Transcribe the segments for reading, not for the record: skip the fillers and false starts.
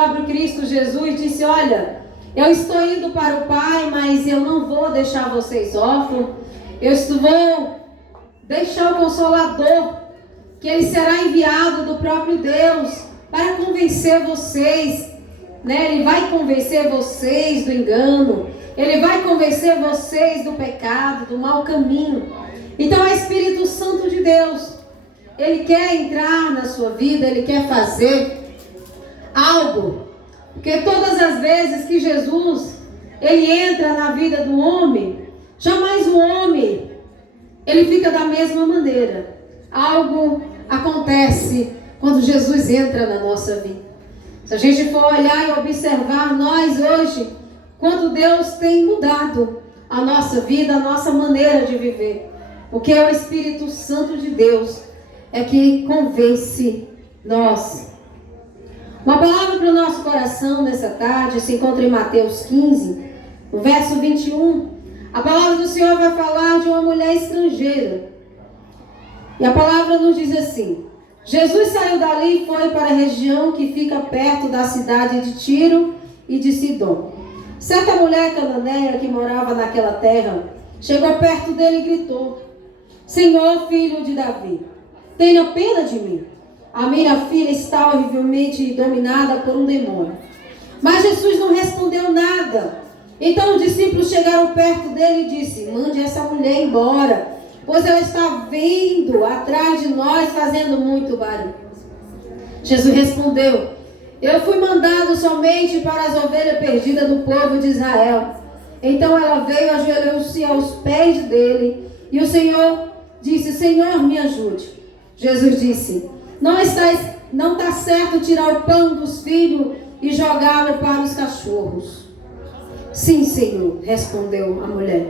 próprio Cristo Jesus disse: olha, eu estou indo para o Pai, mas eu não vou deixar vocês órfãos. Vou deixar o Consolador, que ele será enviado do próprio Deus para convencer vocês, né? Ele vai convencer vocês do engano, ele vai convencer vocês do pecado, do mau caminho. Então é o Espírito Santo de Deus. Ele quer entrar na sua vida, ele quer fazer algo. Porque todas as vezes que Jesus, ele entra na vida do homem, jamais o homem, ele fica da mesma maneira. Algo acontece quando Jesus entra na nossa vida. Se a gente for olhar e observar nós hoje, quanto Deus tem mudado a nossa vida, a nossa maneira de viver. Porque é o Espírito Santo de Deus é que convence nós. Uma palavra para o nosso coração nessa tarde se encontra em Mateus 15, no verso 21. A palavra do Senhor vai falar de uma mulher estrangeira. E a palavra nos diz assim: Jesus saiu dali e foi para a região que fica perto da cidade de Tiro e de Sidom. Certa mulher cananeia que morava naquela terra chegou perto dele e gritou: Senhor, filho de Davi, tenha pena de mim. A minha filha está horrivelmente dominada por um demônio. Mas Jesus não respondeu nada. Então os discípulos chegaram perto dele e disse: mande essa mulher embora, pois ela está vindo atrás de nós fazendo muito barulho. Jesus respondeu: eu fui mandado somente para as ovelhas perdidas do povo de Israel. Então ela veio, ajoelhou-se aos pés dele, e o Senhor disse: Senhor, me ajude. Jesus disse: não está certo tirar o pão dos filhos e jogá-lo para os cachorros. Sim, Senhor, respondeu a mulher.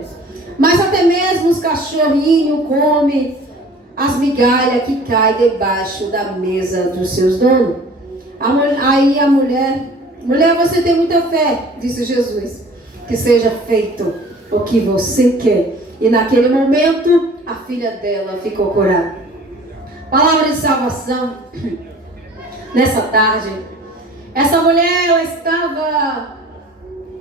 Mas até mesmo os cachorrinhos comem as migalhas que caem debaixo da mesa dos seus donos. Aí a mulher, você tem muita fé, disse Jesus, que seja feito o que você quer. E naquele momento, a filha dela ficou curada. Palavra de salvação, nessa tarde. Essa mulher, ela estava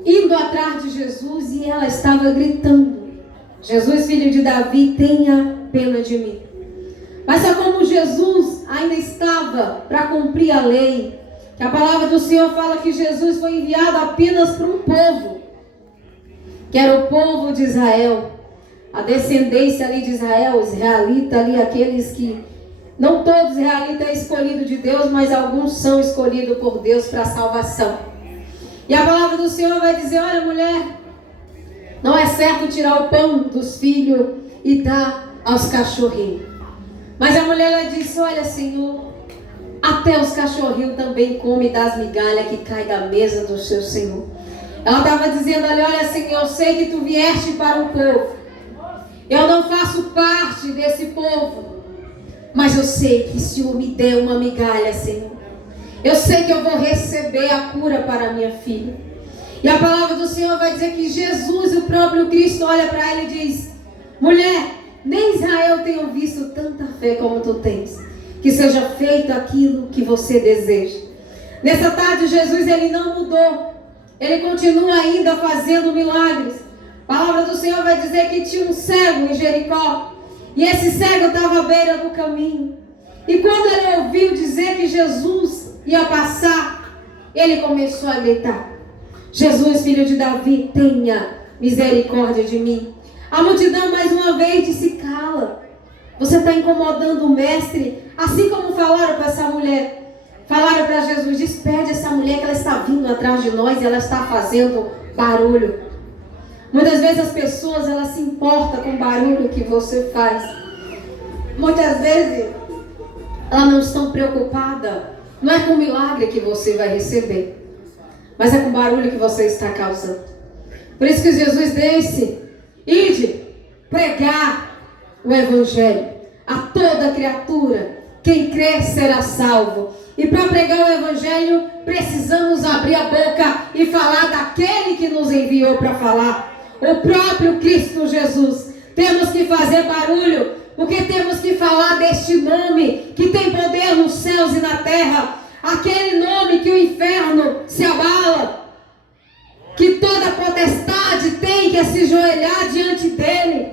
indo atrás de Jesus e ela estava gritando: Jesus, filho de Davi, tenha pena de mim. Mas é como Jesus ainda estava para cumprir a lei, que a palavra do Senhor fala que Jesus foi enviado apenas para um povo, que era o povo de Israel, a descendência ali de Israel, os israelitas ali, aqueles que, não todos os israelitas é escolhido de Deus, mas alguns são escolhidos por Deus para a salvação. E a palavra do Senhor vai dizer: olha, mulher, não é certo tirar o pão dos filhos e dar aos cachorrinhos. Mas a mulher, ela disse: olha, Senhor, até os cachorrinhos também comem das migalhas que caem da mesa do seu Senhor. Ela estava dizendo ali: olha, Senhor, eu sei que tu vieste para um povo. Eu não faço parte desse povo. Mas eu sei que se o me der uma migalha, Senhor, eu sei que eu vou receber a cura para a minha filha. E a palavra do Senhor vai dizer que Jesus, o próprio Cristo, olha para ela e diz: mulher, nem Israel tenha visto tanta fé como tu tens. Que seja feito aquilo que você deseja. Nessa tarde, Jesus, ele não mudou. Ele continua ainda fazendo milagres. A palavra do Senhor vai dizer que tinha um cego em Jericó. E esse cego estava à beira do caminho. E quando ele ouviu dizer que Jesus ia passar, ele começou a gritar: Jesus, filho de Davi, tenha misericórdia de mim. A multidão mais uma vez disse: cala, você está incomodando o mestre. Assim como falaram para essa mulher, falaram para Jesus: despede essa mulher que ela está vindo atrás de nós e ela está fazendo barulho. Muitas vezes as pessoas, elas se importam com o barulho que você faz. Muitas vezes elas não estão preocupadas, não é com o milagre que você vai receber, mas é com o barulho que você está causando. Por isso que Jesus disse: ide pregar o evangelho a toda criatura. Quem crer será salvo. E para pregar o evangelho precisamos abrir a boca e falar daquele que nos enviou para falar, o próprio Cristo Jesus. Temos que fazer barulho, porque temos que falar deste nome que tem poder nos céus e na terra. Aquele nome que o inferno se abala, que toda potestade tem que se ajoelhar diante dele,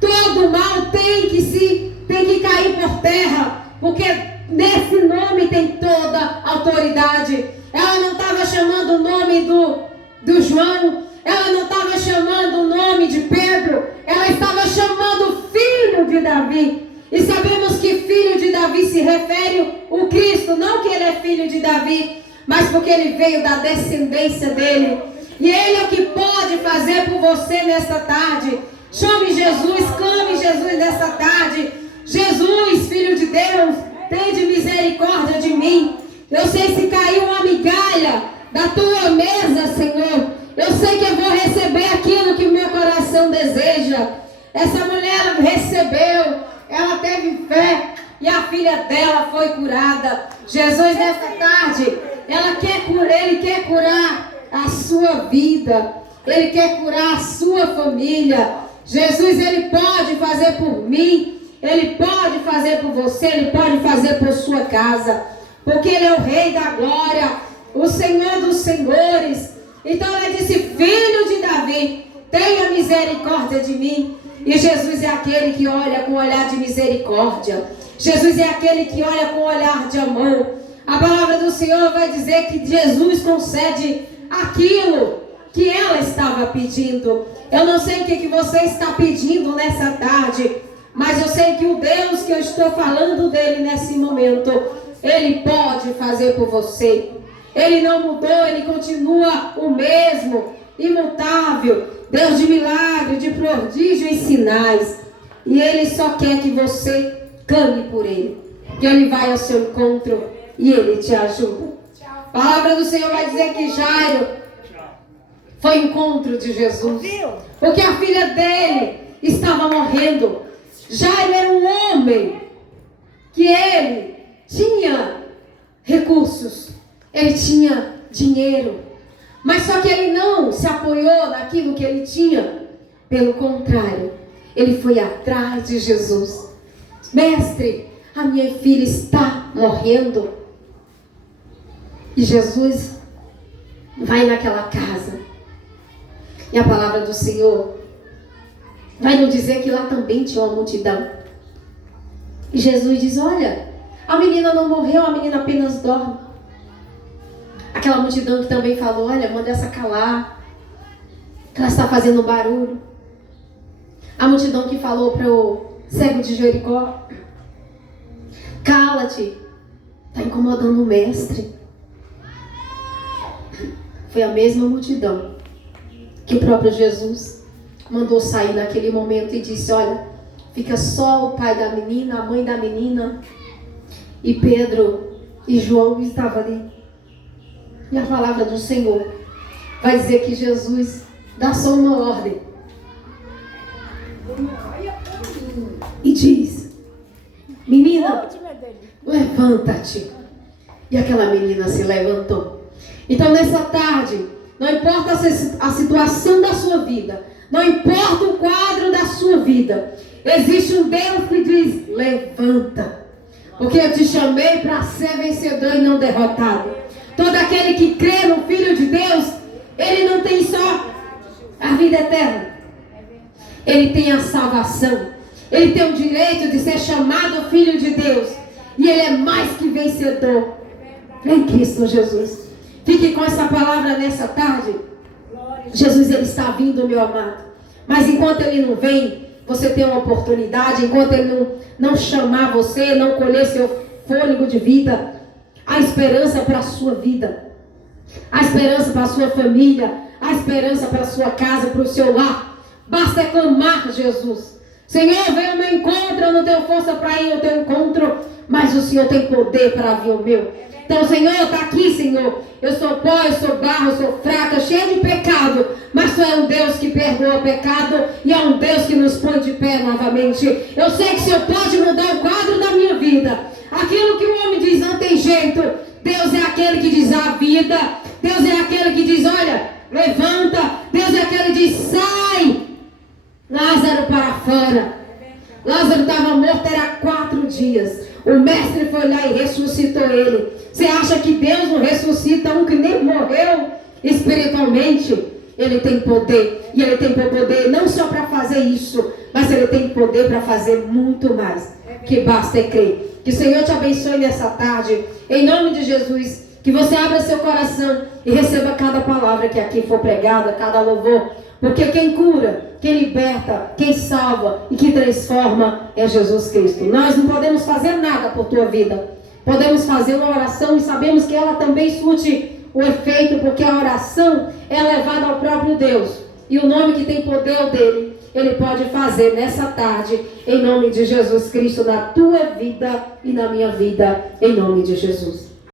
todo mal tem que cair por terra, porque nesse nome tem toda autoridade. Ela não estava chamando o nome do João, ela não estava chamando o nome de Pedro, ela estava chamando o filho de Davi. E sabemos que filho de Davi se refere ao Cristo, não que ele é filho de Davi, mas porque ele veio da descendência dele. E ele é o que pode fazer por você nesta tarde. Chame Jesus, clame Jesus nesta tarde. Jesus, Filho de Deus, tende misericórdia de mim. Eu sei se caiu uma migalha da tua mesa, Senhor. Eu sei que eu vou receber aquilo que o meu coração deseja. Essa mulher recebeu, ela teve fé e a filha dela foi curada. Jesus, nesta tarde, ele quer curar a sua vida. Ele quer curar a sua família. Jesus, ele pode fazer por mim. Ele pode fazer por você. Ele pode fazer por sua casa. Porque ele é o Rei da glória, o Senhor dos senhores. Então ele disse: filho de Davi, tenha misericórdia de mim. E Jesus é aquele que olha com olhar de misericórdia. Jesus é aquele que olha com olhar de amor. A palavra do Senhor vai dizer que Jesus concede aquilo que ela estava pedindo. Eu não sei o que você está pedindo nessa tarde, mas eu sei que o Deus que eu estou falando dele nesse momento, ele pode fazer por você. Ele não mudou, ele continua o mesmo, imutável, Deus de milagre, de prodígio e sinais. E ele só quer que você clame por ele, que ele vai ao seu encontro e ele te ajuda. A palavra do Senhor vai dizer que Jairo foi ao encontro de Jesus, porque a filha dele estava morrendo. Jairo era um homem que ele tinha recursos, ele tinha dinheiro, mas só que ele não se apoiou naquilo que ele tinha. Pelo contrário, ele foi atrás de Jesus. Mestre, a minha filha está morrendo. E Jesus vai naquela casa. E a palavra do Senhor vai nos dizer que lá também tinha uma multidão. E Jesus diz: olha, a menina não morreu, a menina apenas dorme. Aquela multidão que também falou: olha, manda essa calar, que ela está fazendo barulho. A multidão que falou para o cego de Jericó: cala-te, está incomodando o mestre. Foi a mesma multidão que o próprio Jesus mandou sair naquele momento e disse: olha, fica só o pai da menina, a mãe da menina. E Pedro e João estavam ali. E a palavra do Senhor vai dizer que Jesus dá só uma ordem e diz: menina, levanta-te. E aquela menina se levantou. Então nessa tarde, não importa a situação da sua vida, não importa o quadro da sua vida, existe um Deus que diz: levanta, porque eu te chamei para ser vencedor e não derrotado. Todo aquele que crê no Filho de Deus, ele não tem só a vida eterna, ele tem a salvação, ele tem o direito de ser chamado Filho de Deus, e ele é mais que vencedor em Cristo Jesus. Fique com essa palavra nessa tarde. Jesus, ele está vindo, meu amado, mas enquanto ele não vem, você tem uma oportunidade. Enquanto ele não chamar você, não colher seu fôlego de vida, há esperança para a sua vida, há esperança para a sua família, há esperança para a sua casa, para o seu lar. Basta clamar: Jesus, Senhor, vem ao meu encontro. Eu não tenho força para ir ao teu encontro, mas o Senhor tem poder para vir ao meu. Então, Senhor, está aqui, Senhor. Eu sou pó, eu sou barro, eu sou fraca, cheia de pecado, mas Tu é um Deus que perdoa o pecado e é um Deus que nos põe de pé novamente. Eu sei que o Senhor pode mudar o quadro da minha vida. Aquilo que o homem diz não tem jeito, Deus é aquele que diz a vida. Deus é aquele que diz: olha, levanta. Deus é aquele que diz: sai Lázaro para fora. Lázaro estava morto, era 4 dias. O mestre foi lá e ressuscitou ele. Você acha que Deus não ressuscita um que nem Espiritualmente, Ele tem poder. E Ele tem poder não só para fazer isso, mas Ele tem poder para fazer muito mais. Que basta é crer. Que o Senhor te abençoe nessa tarde. Em nome de Jesus. Que você abra seu coração e receba cada palavra que aqui for pregada, cada louvor. Porque quem cura, quem liberta, quem salva e que transforma é Jesus Cristo. Nós não podemos fazer nada por tua vida. Podemos fazer uma oração e sabemos que ela também surte o efeito, porque a oração é levada ao próprio Deus. E o nome que tem poder é o dele. Ele pode fazer nessa tarde, em nome de Jesus Cristo, na tua vida e na minha vida, em nome de Jesus.